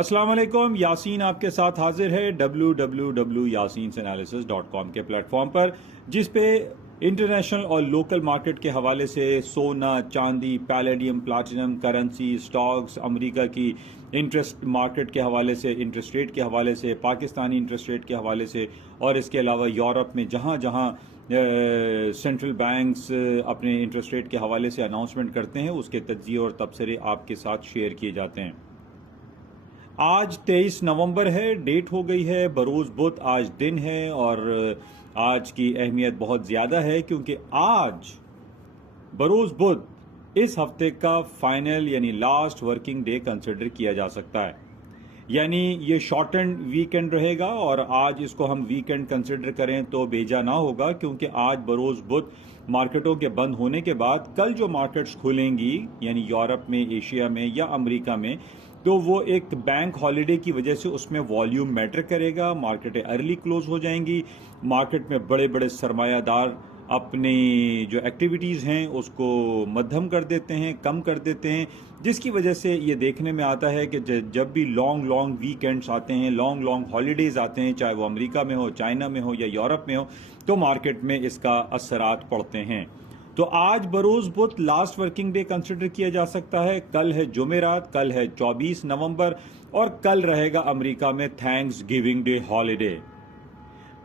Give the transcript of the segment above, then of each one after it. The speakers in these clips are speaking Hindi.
अस्सलाम वालेकुम, यासीन आपके साथ हाजिर है www.yasinanalysis.com के प्लेटफॉर्म पर, जिस पे इंटरनेशनल और लोकल मार्केट के हवाले से सोना, चांदी, palladium, platinum, currency, stocks, America की इंटरेस्ट मार्केट के हवाले से, इंटरेस्ट रेट के हवाले से, पाकिस्तानी इंटरेस्ट रेट के हवाले से, और इसके अलावा यूरोप में जहाँ जहाँ सेंट्रल बैंक्स अपने इंटरेस्ट रेट के हवाले से अनाउंसमेंट करते हैं, उसके तज्जिए और तबसरे आपके साथ शेयर किए जाते हैं। आज 23 नवंबर है, डेट हो गई है बरोज़ बुध, आज दिन है और आज की अहमियत बहुत ज़्यादा है क्योंकि आज बरोज़ बुध इस हफ्ते का फाइनल यानी लास्ट वर्किंग डे कंसिडर किया जा सकता है। यानी ये शॉर्टेंड वीकेंड रहेगा और आज इसको हम वीकेंड कंसिडर करें तो बेजा ना होगा, क्योंकि आज बरोज़ बुध मार्केटों के बंद होने के बाद कल जो मार्केट्स खुलेंगी यानी यूरोप में, एशिया में या अमेरिका में, तो वो एक बैंक हॉलिडे की वजह से उसमें वॉल्यूम मैटर करेगा। मार्केटें अर्ली क्लोज हो जाएंगी। मार्केट में बड़े बड़े सरमायादार अपनी जो एक्टिविटीज़ हैं उसको मध्यम कर देते हैं, कम कर देते हैं, जिसकी वजह से ये देखने में आता है कि जब भी लॉन्ग वीकेंड्स आते हैं, लॉन्ग हॉलीडेज आते हैं, चाहे वो अमेरिका में हो, चाइना में हो या यूरोप में हो, तो मार्केट में इसका असरात पड़ते हैं। तो आज बरोज़ बुध लास्ट वर्किंग डे कंसिडर किया जा सकता है। कल है जुमेरात, कल है 24 नवंबर और कल रहेगा अमेरिका में थैंक्स गिविंग डे हॉलिडे।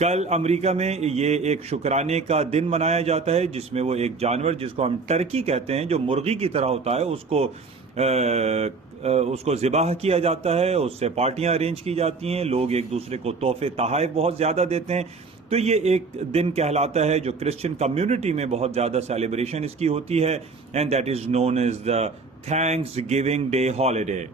कल अमेरिका में ये एक शुक्राने का दिन मनाया जाता है, जिसमें वो एक जानवर जिसको हम टर्की कहते हैं, जो मुर्गी की तरह होता है, उसको ज़िबाह किया जाता है, उससे पार्टियां अरेंज की जाती हैं, लोग एक दूसरे को तोहफे तोहफ़े बहुत ज़्यादा देते हैं। तो ये एक दिन कहलाता है जो क्रिश्चियन कम्युनिटी में बहुत ज़्यादा सेलिब्रेशन इसकी होती है, and that is known as the thanksgiving day holiday.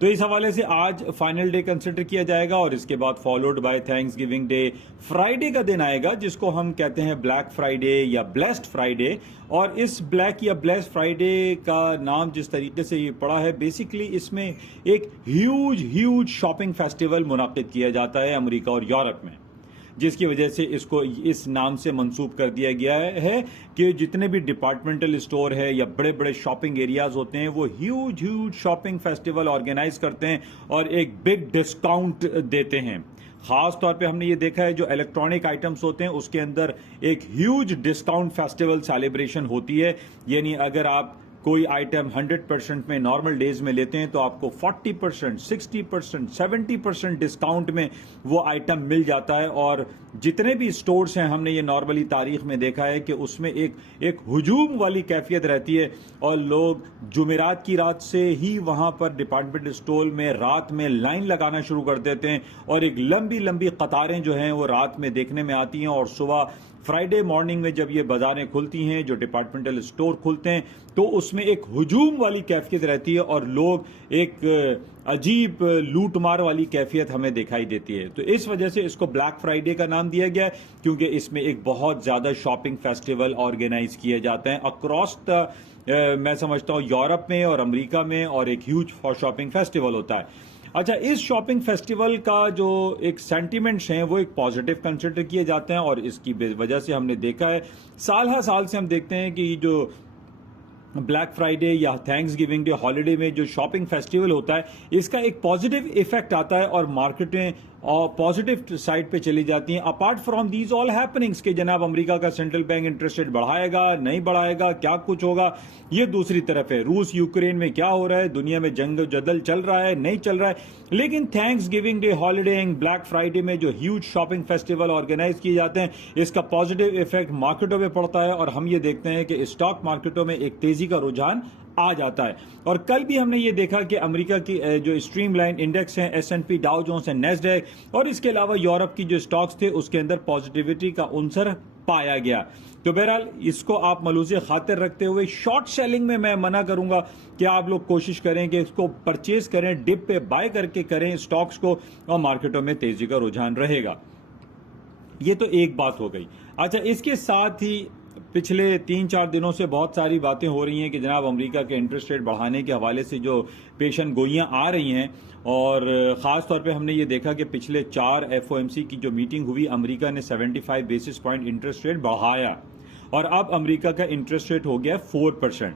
तो इस हवाले से आज फाइनल डे कंसिडर किया जाएगा और इसके बाद followed by thanks giving day Friday का दिन आएगा, जिसको हम कहते हैं ब्लैक फ्राइडे या ब्लेस्ड फ्राइडे। और इस ब्लैक या ब्लेस्ड फ्राइडे का नाम जिस तरीके से ये पड़ा है, बेसिकली इसमें एक ह्यूज शॉपिंग फेस्टिवल मुनाकिद किया जाता है अमेरिका और यूरोप में, जिसकी वजह से इसको इस नाम से मंसूब कर दिया गया है कि जितने भी डिपार्टमेंटल स्टोर है या बड़े बड़े शॉपिंग एरियाज होते हैं, वो ह्यूज शॉपिंग फेस्टिवल ऑर्गेनाइज करते हैं और एक बिग डिस्काउंट देते हैं। खास तौर पे हमने ये देखा है जो इलेक्ट्रॉनिक आइटम्स होते हैं उसके अंदर एक ह्यूज डिस्काउंट फेस्टिवल सेलिब्रेशन होती है। यानी अगर आप कोई आइटम 100% में नॉर्मल डेज में लेते हैं तो आपको 40%, 60%, 70% डिस्काउंट में वो आइटम मिल जाता है। और जितने भी स्टोर्स हैं, हमने ये नॉर्मली तारीख में देखा है कि उसमें एक हुजूम वाली कैफियत रहती है और लोग जुमेरात की रात से ही वहां पर डिपार्टमेंट स्टोर में रात में लाइन लगाना शुरू कर देते हैं और एक लंबी कतारें जो हैं वो रात में देखने में आती हैं। और सुबह फ्राइडे मॉर्निंग में जब ये बाजारें खुलती हैं, जो डिपार्टमेंटल स्टोर खुलते हैं, तो उसमें एक हुजूम वाली कैफियत रहती है और लोग एक अजीब लूटमार वाली कैफियत हमें दिखाई देती है। तो इस वजह से इसको ब्लैक फ्राइडे का नाम दिया गया है, क्योंकि इसमें एक बहुत ज़्यादा शॉपिंग फेस्टिवल ऑर्गेनाइज किए जाते हैं अक्रॉस द मैं समझता हूँ यूरोप में और अमेरिका में, और एक ह्यूज शॉपिंग फेस्टिवल होता है। अच्छा, इस शॉपिंग फेस्टिवल का जो एक सेंटिमेंट्स हैं वो एक पॉजिटिव कंसिडर किए जाते हैं और इसकी वजह से हमने देखा है, साल हर साल से हम देखते हैं कि जो ब्लैक फ्राइडे या थैंक्स गिविंग डे हॉलीडे में जो शॉपिंग फेस्टिवल होता है, इसका एक पॉजिटिव इफेक्ट आता है और मार्केटें और पॉजिटिव साइड पे चली जाती हैं। Apart from these all happenings के जनाब अमेरिका का सेंट्रल बैंक इंटरेस्ट रेट बढ़ाएगा, नहीं बढ़ाएगा, क्या कुछ होगा, ये दूसरी तरफ है। रूस यूक्रेन में क्या हो रहा है, दुनिया में जंग जदल चल रहा है, नहीं चल रहा है, लेकिन thanks giving day holiday and black Friday में जो ह्यूज शॉपिंग फेस्टिवल ऑर्गेनाइज किए जाते हैं, इसका पॉजिटिव इफेक्ट मार्केटों में पड़ता है और हम ये देखते हैं कि स्टॉक मार्केटों में एक तेजी का रुझान आ जाता है। और कल भी हमने ये देखा कि अमेरिका की जो स्ट्रीमलाइन इंडेक्स हैं, S&P, डाउ जोन्स, नैस्डैक और इसके अलावा यूरोप की जो स्टॉक्स थे उसके अंदर पॉजिटिविटी का उनसर पाया गया। तो बहरहाल इसको आप मलूज़े खातिर रखते हुए शॉर्ट सेलिंग में मैं मना करूंगा कि आप लोग कोशिश करें कि इसको परचेज करें, डिप पे बाय करके करें स्टॉक्स को, और मार्केटों में तेजी का रुझान रहेगा। ये तो एक बात हो गई। अच्छा, इसके साथ ही पिछले 3-4 दिनों से बहुत सारी बातें हो रही हैं कि जनाब अमेरिका के इंटरेस्ट रेट बढ़ाने के हवाले से जो पेशन गोइयां आ रही हैं, और ख़ास तौर पे हमने ये देखा कि पिछले 4 FOMC की जो मीटिंग हुई, अमेरिका ने 75 बेसिस पॉइंट इंटरेस्ट रेट बढ़ाया और अब अमेरिका का इंटरेस्ट रेट हो गया 4%।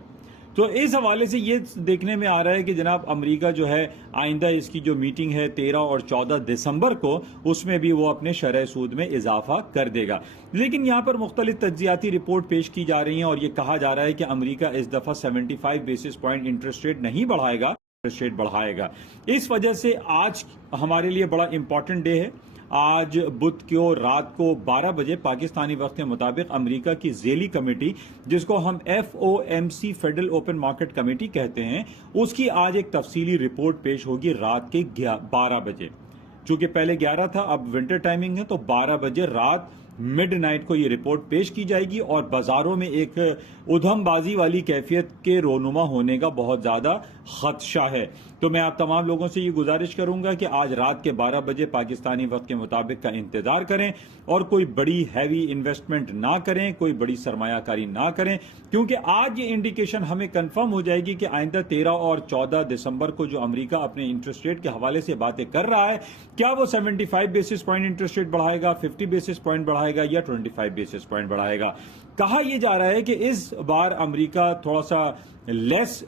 तो इस हवाले से ये देखने में आ रहा है कि जनाब अमेरिका जो है आइंदा इसकी जो मीटिंग है 13 और 14 दिसंबर को, उसमें भी वो अपने शरह सूद में इजाफा कर देगा। लेकिन यहां पर मुख्तलिफ तज्जियाती रिपोर्ट पेश की जा रही हैं और ये कहा जा रहा है कि अमेरिका इस दफा 75 बेसिस पॉइंट इंटरेस्ट रेट नहीं बढ़ाएगा, इंटरेस्ट रेट बढ़ाएगा। इस वजह से आज हमारे लिए बड़ा इंपॉर्टेंट डे है। आज बुध को रात को 12 बजे पाकिस्तानी वक्त के मुताबिक अमेरिका की ज़ेली कमेटी, जिसको हम FOMC federal open market committee कहते हैं, उसकी आज एक तफसीली रिपोर्ट पेश होगी रात के 12 बजे। चूंकि पहले 11 था, अब विंटर टाइमिंग है, तो 12 बजे रात मिडनाइट को ये रिपोर्ट पेश की जाएगी और बाजारों में एक उधमबाजी वाली कैफियत के रोनुमा होने का बहुत ज्यादा खदशा है। तो मैं आप तमाम लोगों से ये गुजारिश करूंगा कि आज रात के 12 बजे पाकिस्तानी वक्त के मुताबिक का इंतजार करें और कोई बड़ी हैवी इन्वेस्टमेंट ना करें, कोई बड़ी सरमायाकारी ना करें, क्योंकि आज ये इंडिकेशन हमें कंफर्म हो जाएगी कि आइंदा 13 और 14 दिसंबर को जो अमेरिका अपने इंटरेस्ट रेट के हवाले से बातें कर रहा है, क्या वो 75 बेसिस पॉइंट इंटरेस्ट रेट बढ़ाएगा, 50 बेसिस पॉइंट बढ़ाएगा या 25 बेसिस पॉइंट बढ़ाएगा। कहा यह जा रहा है कि इस बार अमेरिका थोड़ा सा लेस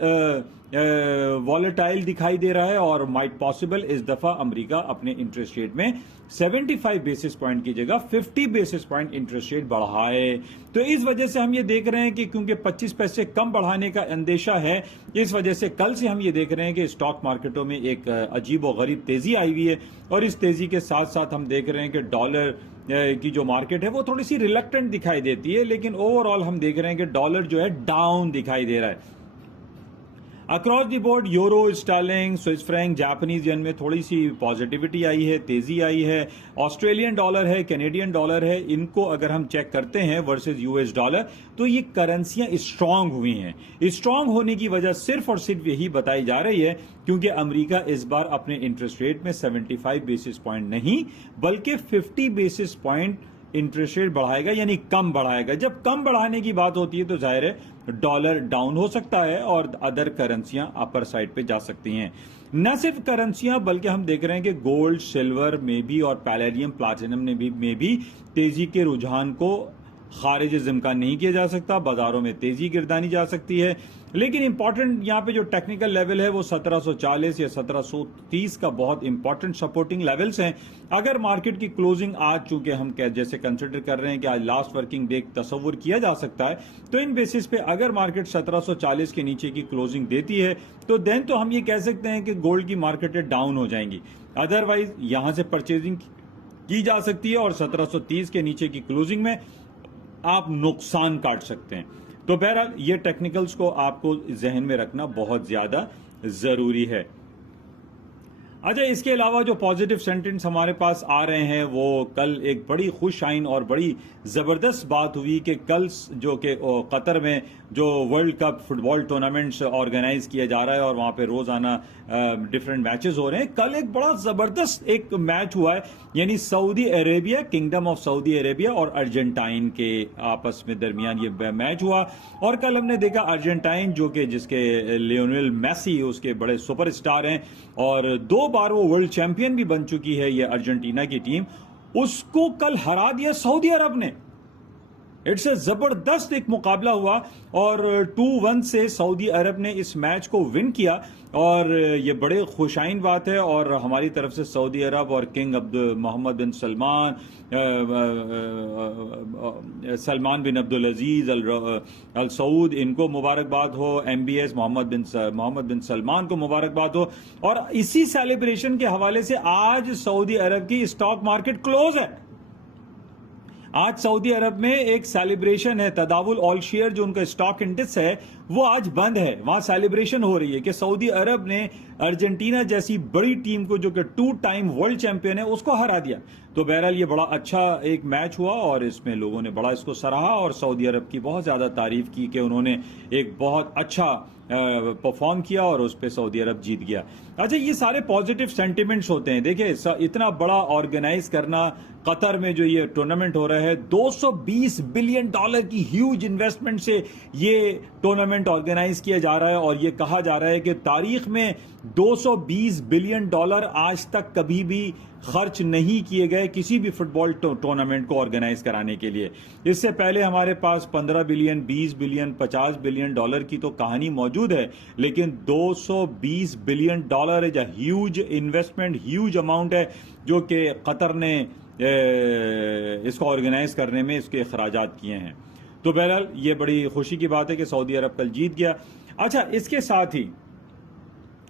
वॉलेटाइल दिखाई दे रहा है और माइट पॉसिबल इस दफा अमेरिका अपने इंटरेस्ट रेट में 75 बेसिस पॉइंट की जगह 50 बेसिस पॉइंट इंटरेस्ट रेट बढ़ाए। तो इस वजह से हम ये देख रहे हैं कि क्योंकि 25 पैसे कम बढ़ाने का अंदेशा है, इस वजह से कल से हम ये देख रहे हैं कि स्टॉक मार्केटों में एक अजीब और गरीब तेजी आई हुई है और इस तेजी के साथ साथ हम देख रहे हैं कि डॉलर की जो मार्केट है वो थोड़ी सी रिलक्टेंट दिखाई देती है, लेकिन ओवरऑल हम देख रहे हैं कि डॉलर जो है डाउन दिखाई दे रहा है। Across the board euro, sterling, Swiss franc, Japanese yen में थोड़ी सी पॉजिटिविटी आई है, तेजी आई है। ऑस्ट्रेलियन डॉलर है, कैनेडियन डॉलर है, इनको अगर हम चेक करते हैं वर्सेस यूएस डॉलर, तो ये करेंसियां स्ट्रांग हुई हैं। स्ट्रांग होने की वजह सिर्फ और सिर्फ यही बताई जा रही है क्योंकि अमेरिका इस बार अपने इंटरेस्ट रेट में 75 बेसिस पॉइंट नहीं बल्कि 50 बेसिस पॉइंट इंटरेस्ट रेट बढ़ाएगा, यानी कम बढ़ाएगा। जब कम बढ़ाने की बात होती है तो जाहिर है डॉलर डाउन हो सकता है और अदर करेंसियां अपर साइड पे जा सकती हैं। न सिर्फ करेंसियां बल्कि हम देख रहे हैं कि गोल्ड, सिल्वर में भी और पैलेडियम, प्लैटिनम में भी तेजी के रुझान को खारिज जिम्कान नहीं किया जा सकता, बाजारों में तेजी गिरदानी जा सकती है। लेकिन इंपॉर्टेंट यहाँ पे जो टेक्निकल लेवल है वो 1740 या 1730 का बहुत इंपॉर्टेंट सपोर्टिंग लेवल्स हैं। अगर मार्केट की क्लोजिंग आज, चूंकि हम जैसे कंसिडर कर रहे हैं कि आज लास्ट वर्किंग डे तस्वुर किया जा सकता है, तो इन बेसिस पे अगर मार्केट 1740 के नीचे की क्लोजिंग देती है तो देन तो हम ये कह सकते हैं कि गोल्ड की मार्केटें डाउन हो जाएंगी। अदरवाइज यहां से परचेजिंग की जा सकती है और 1730 के नीचे की क्लोजिंग में आप नुकसान काट सकते हैं। तो बहरहाल ये टेक्निकल्स को आपको जहन में रखना बहुत ज्यादा जरूरी है। अच्छा, इसके अलावा जो पॉजिटिव सेंटेंस हमारे पास आ रहे हैं वो कल एक बड़ी खुश आइन और बड़ी ज़बरदस्त बात हुई कि कल जो कि कतर में जो world cup football tournaments organise किया जा रहा है और वहाँ पे रोज़ाना डिफरेंट मैचेस हो रहे हैं। कल एक बड़ा ज़बरदस्त एक मैच हुआ है, यानी Saudi Arabia, kingdom of Saudi Arabia और अर्जेंटाइन के आपस में दरमियान ये मैच हुआ। और कल हमने देखा अर्जेंटाइन जो कि जिसके लियोनेल मेसी उसके बड़े सुपरस्टार हैं और 2 बार वो वर्ल्ड चैंपियन भी बन चुकी है ये अर्जेंटीना की टीम, उसको कल हरा दिया सऊदी अरब ने। इट्स ए जबरदस्त एक मुकाबला हुआ और 2-1 से सऊदी अरब ने इस मैच को विन किया और ये बड़े खुशाइन बात है। और हमारी तरफ से सऊदी अरब और किंग मोहम्मद बिन सलमान बिन अब्दुल अजीज अल सऊद, इनको मुबारकबाद हो। MBS मोहम्मद बिन सलमान को मुबारकबाद हो। और इसी सेलिब्रेशन के हवाले से आज सऊदी अरब की स्टॉक मार्केट क्लोज है। आज सऊदी अरब में एक सेलिब्रेशन है, तदावुल ऑल शेयर जो उनका स्टॉक इंडेक्स है वो आज बंद है। वहां सेलिब्रेशन हो रही है कि सऊदी अरब ने अर्जेंटीना जैसी बड़ी टीम को जो कि 2 टाइम वर्ल्ड चैंपियन है उसको हरा दिया। तो बहरहाल ये बड़ा अच्छा एक मैच हुआ और इसमें लोगों ने बड़ा इसको सराहा और सऊदी अरब की बहुत ज्यादा तारीफ की कि उन्होंने एक बहुत अच्छा परफॉर्म किया और उस पर सऊदी अरब जीत गया। अच्छा, ये सारे पॉजिटिव सेंटिमेंट्स होते हैं। देखिए, इतना बड़ा ऑर्गेनाइज करना, कतर में जो ये टूर्नामेंट हो रहा है, 220 बिलियन डॉलर की ह्यूज इन्वेस्टमेंट से ये टूर्नामेंट ऑर्गेनाइज किया जा रहा है, और ये कहा जा रहा है कि तारीख में 220 बिलियन डॉलर आज तक कभी भी खर्च नहीं किए गए किसी भी फुटबॉल टूर्नामेंट को ऑर्गेनाइज कराने के लिए। इससे पहले हमारे पास 15 बिलियन, 20 बिलियन, 50 बिलियन डॉलर की तो कहानी मौजूद है, लेकिन 220 billion dollar is a huge investment, huge amount है जो कि कतर ने इसको ऑर्गेनाइज करने में इसके अखराजात किए हैं। तो बहरहाल ये बड़ी खुशी की बात है कि सऊदी अरब कल जीत गया। अच्छा, इसके साथ ही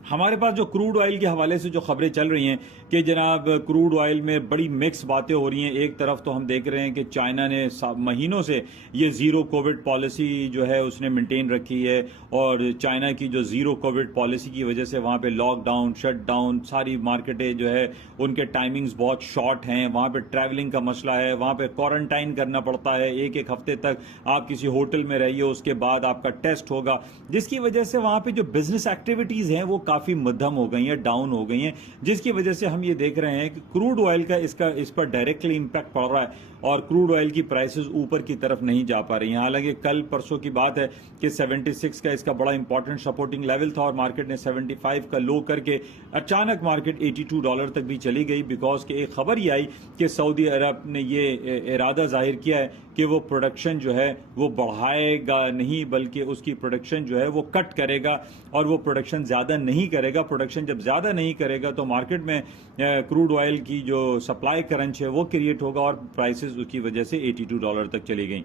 हमारे पास जो क्रूड ऑयल के हवाले से जो खबरें चल रही हैं कि जनाब क्रूड ऑयल में बड़ी मिक्स बातें हो रही हैं। एक तरफ तो हम देख रहे हैं कि चाइना ने महीनों से ये ज़ीरो कोविड पॉलिसी जो है उसने मेंटेन रखी है, और चाइना की जो ज़ीरो कोविड पॉलिसी की वजह से वहाँ पे लॉकडाउन, शटडाउन, सारी मार्केटें जो है उनके टाइमिंग्स बहुत शॉर्ट हैं, वहाँ पे ट्रैवलिंग का मसला है, वहाँ पे क्वारंटाइन करना पड़ता है, एक एक हफ्ते तक आप किसी होटल में रहिए, उसके बाद आपका टेस्ट होगा, जिसकी वजह से वहाँ पे जो बिजनेस एक्टिविटीज़ हैं वो काफ़ी मध्यम हो गई हैं, डाउन हो गई हैं, जिसकी वजह से हम ये देख रहे हैं कि क्रूड ऑयल का इस पर डायरेक्टली इंपैक्ट पड़ रहा है, और क्रूड ऑयल की प्राइसेस ऊपर की तरफ नहीं जा पा रही हैं। हालांकि कल परसों की बात है कि 76 का इसका बड़ा इंपॉर्टेंट सपोर्टिंग लेवल था, और मार्केट ने 75 का लो करके अचानक मार्केट $82 तक भी चली गई, बिकॉज कि एक खबर ये आई कि सऊदी अरब ने ये इरादा जाहिर किया है कि वो प्रोडक्शन जो है वो बढ़ाएगा नहीं, बल्कि उसकी प्रोडक्शन जो है वो कट करेगा, और वो प्रोडक्शन ज़्यादा नहीं करेगा। प्रोडक्शन जब ज़्यादा नहीं करेगा तो मार्केट में क्रूड ऑयल की जो सप्लाई क्रंच है वो क्रिएट होगा, और प्राइसेस उसकी वजह से $82 तक चली गई।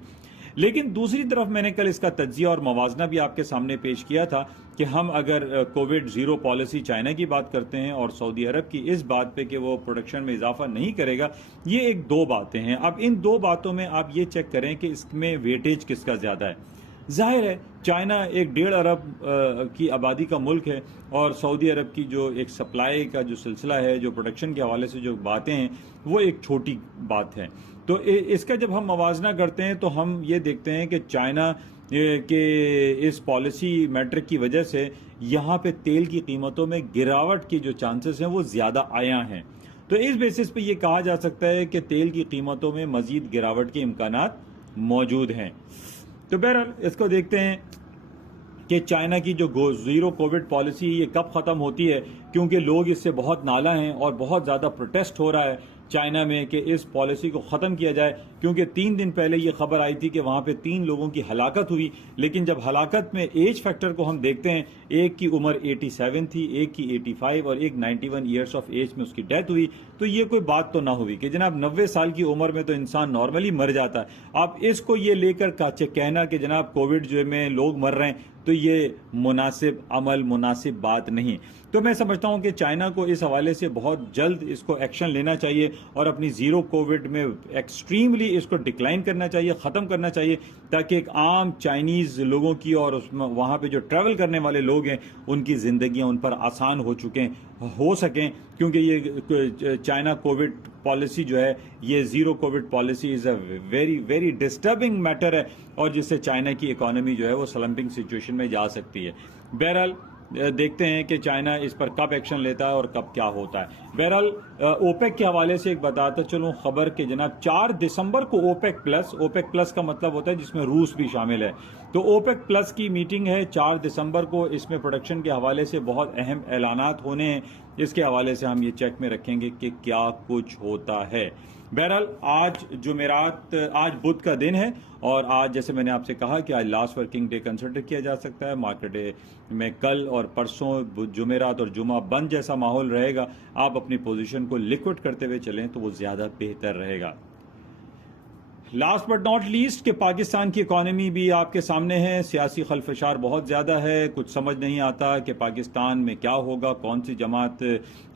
लेकिन दूसरी तरफ मैंने कल इसका तज्जिया और मवाजना भी आपके सामने पेश किया था कि हम अगर कोविड ज़ीरो पॉलिसी चाइना की बात करते हैं और सऊदी अरब की इस बात पे कि वो प्रोडक्शन में इजाफा नहीं करेगा, ये एक दो बातें हैं। अब इन दो बातों में आप ये चेक करें कि इसमें वेटेज किसका ज़्यादा है। जाहिर है चाइना एक 1.5 अरब की आबादी का मुल्क है, और सऊदी अरब की जो एक सप्लाई का जो सिलसिला है, जो प्रोडक्शन के हवाले से जो बातें हैं, वो एक छोटी बात है। तो इसका जब हम मवाजना करते हैं तो हम ये देखते हैं कि चाइना के इस पॉलिसी मैट्रिक की वजह से यहाँ पे तेल की कीमतों में गिरावट की जो चांसेस हैं वो ज़्यादा आया हैं। तो इस बेसिस पे ये कहा जा सकता है कि तेल की कीमतों में मज़ीद गिरावट के इम्कानात मौजूद हैं। तो बहरहाल इसको देखते हैं कि चाइना की जो ज़ीरो कोविड पॉलिसी ये कब ख़त्म होती है, क्योंकि लोग इससे बहुत नाला हैं और बहुत ज़्यादा प्रोटेस्ट हो रहा है चाइना में कि इस पॉलिसी को ख़त्म किया जाए। क्योंकि 3 दिन पहले ये खबर आई थी कि वहाँ पे 3 लोगों की हलाकत हुई, लेकिन जब हलाकत में एज फैक्टर को हम देखते हैं, एक की उम्र 87 थी, एक की 85 और एक 91 ईयर्स ऑफ एज में उसकी डेथ हुई। तो ये कोई बात तो ना हुई कि जनाब 90 साल की उम्र में तो इंसान नॉर्मली मर जाता है। आप इसको ये लेकर कहना कि जनाब कोविड जो में लोग मर रहे हैं, तो ये मुनासिब अमल, मुनासिब बात नहीं। तो मैं समझता हूं कि चाइना को इस हवाले से बहुत जल्द इसको एक्शन लेना चाहिए और अपनी ज़ीरो कोविड में एक्सट्रीमली इसको डिक्लाइन करना चाहिए, ख़त्म करना चाहिए, ताकि एक आम चाइनीज़ लोगों की और वहाँ पे जो ट्रैवल करने वाले लोग हैं उनकी ज़िंदगियाँ उन पर आसान हो सकें। क्योंकि ये चाइना कोविड पॉलिसी जो है, ये zero Covid policy is a very very disturbing matter है, और जिससे चाइना की इकोनॉमी जो है वो स्लम्पिंग सिचुएशन में जा सकती है। बहरहाल देखते हैं कि चाइना इस पर कब एक्शन लेता है और कब क्या होता है। बहरहाल ओपेक के हवाले से एक बताता चलूँ खबर कि जनाब 4 दिसंबर को ओपेक प्लस का मतलब होता है जिसमें रूस भी शामिल है, तो ओपेक प्लस की मीटिंग है 4 दिसंबर को। इसमें प्रोडक्शन के हवाले से बहुत अहम ऐलानात होने हैं, इसके हवाले से हम ये चेक में रखेंगे कि क्या कुछ होता है। बहरहाल आज बुध का दिन है, और आज जैसे मैंने आपसे कहा कि आज लास्ट वर्किंग डे कंसिडर किया जा सकता है। मार्केट में कल और परसों जुमेरात और जुमा बंद जैसा माहौल रहेगा। आप अपनी पोजीशन को लिक्विड करते हुए चलें तो वो ज़्यादा बेहतर रहेगा। लास्ट बट नॉट लीस्ट कि पाकिस्तान की इकॉनमी भी आपके सामने है। सियासी खलफशार बहुत ज़्यादा है, कुछ समझ नहीं आता कि पाकिस्तान में क्या होगा, कौन सी जमात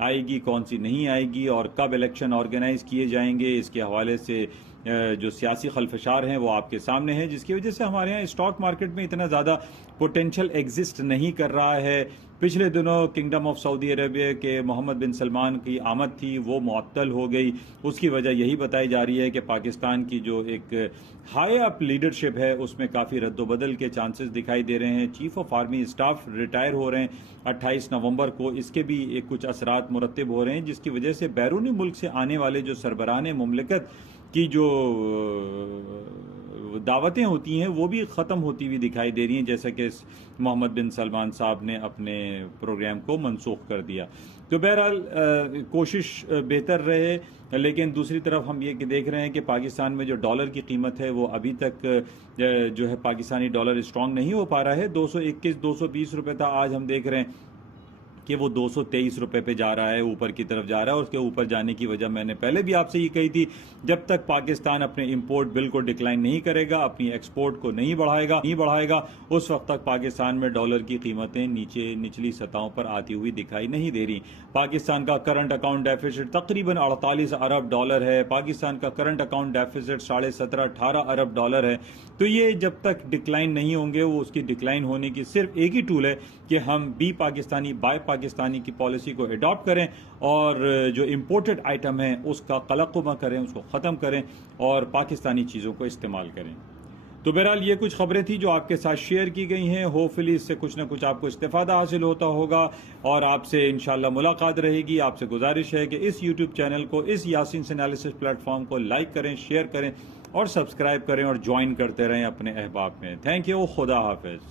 आएगी, कौन सी नहीं आएगी, और कब इलेक्शन ऑर्गेनाइज किए जाएंगे। इसके हवाले से जो सियासी खलफशार हैं वो आपके सामने हैं, जिसकी वजह से हमारे यहाँ स्टॉक मार्केट में इतना ज़्यादा पोटेंशियल एग्जिस्ट नहीं कर रहा है पिछले दिनों किंगडम ऑफ सऊदी अरेबिया के मोहम्मद बिन सलमान की आमद थी, वो मुअत्तल हो गई। उसकी वजह यही बताई जा रही है कि पाकिस्तान की जो एक हाई अप लीडरशिप है उसमें काफ़ी रद्दोबदल के चांसेस दिखाई दे रहे हैं। Chief of army staff retire हो रहे हैं 28 नवंबर को, इसके भी एक कुछ असरात मुरतब हो रहे हैं, जिसकी वजह से बैरूनी मुल्क से आने वाले जो सरबराहान मुमलिकत की जो दावतें होती हैं वो भी ख़त्म होती हुई दिखाई दे रही हैं, जैसा कि मोहम्मद बिन सलमान साहब ने अपने प्रोग्राम को मनसूख कर दिया। तो बहरहाल कोशिश बेहतर रहे, लेकिन दूसरी तरफ हम ये देख रहे हैं कि पाकिस्तान में जो डॉलर की कीमत है वो अभी तक जो है पाकिस्तानी डॉलर स्ट्रांग नहीं हो पा रहा है। 221-220 रुपये था, आज हम देख रहे हैं कि वो 223 रुपए पे जा रहा है, ऊपर की तरफ जा रहा है। और उसके ऊपर जाने की वजह मैंने पहले भी आपसे ये कही थी, जब तक पाकिस्तान अपने इंपोर्ट बिल को डिक्लाइन नहीं करेगा, अपनी एक्सपोर्ट को नहीं बढ़ाएगा, उस वक्त तक पाकिस्तान में डॉलर की कीमतें निचली सतहों पर आती हुई दिखाई नहीं दे रही। पाकिस्तान का करंट अकाउंट डेफिसिट तकरीबन 48 अरब डॉलर है। पाकिस्तान का करंट अकाउंट डेफिसिट 17.5-18 अरब डॉलर है। तो ये जब तक डिक्लाइन नहीं होंगे, वो उसकी डिक्लाइन होने की सिर्फ एक ही टूल है कि हम बी पाकिस्तानी बाय पाकिस्तानी की पॉलिसी को अडॉप्ट करें और जो इंपोर्टेड आइटम है उसका कलक़ुमा करें, उसको ख़त्म करें और पाकिस्तानी चीज़ों को इस्तेमाल करें। तो बहरहाल ये कुछ खबरें थी जो आपके साथ शेयर की गई हैं। होपफुली इससे कुछ ना कुछ आपको इस्तेफादा हासिल होता होगा और आपसे इंशाल्लाह मुलाकात रहेगी। आपसे गुजारिश है कि इस यूट्यूब चैनल को, इस यासीन एनालिसिस प्लेटफॉर्म को लाइक करें, शेयर करें और सब्सक्राइब करें और ज्वाइन करते रहें अपने अहबाब में। Thank you. खुदा हाफिज।